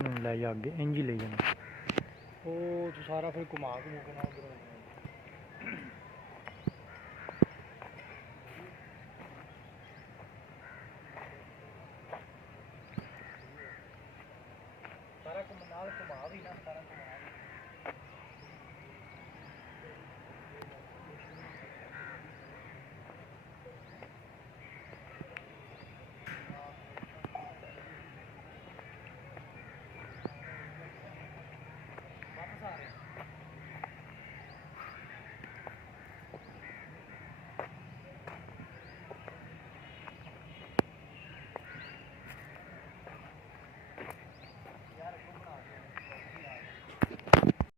ਇਹਨੂੰ ਲੈ ਜਾ ਅੱਗੇ ਇੰਜ ਹੀ ਲੈ ਜਾਣਾ। ਉਹ ਤੂੰ ਸਾਰਾ ਫਿਰ ਘੁਮਾ ਘੁਮੂ ਕੇ ਨਾ ਉਧਰ ਸਾਰਾ ਨਾਲ ਘੁਮਾ ਵੀ ਨਾ ਸਾਰਾ ਘੁਮਾ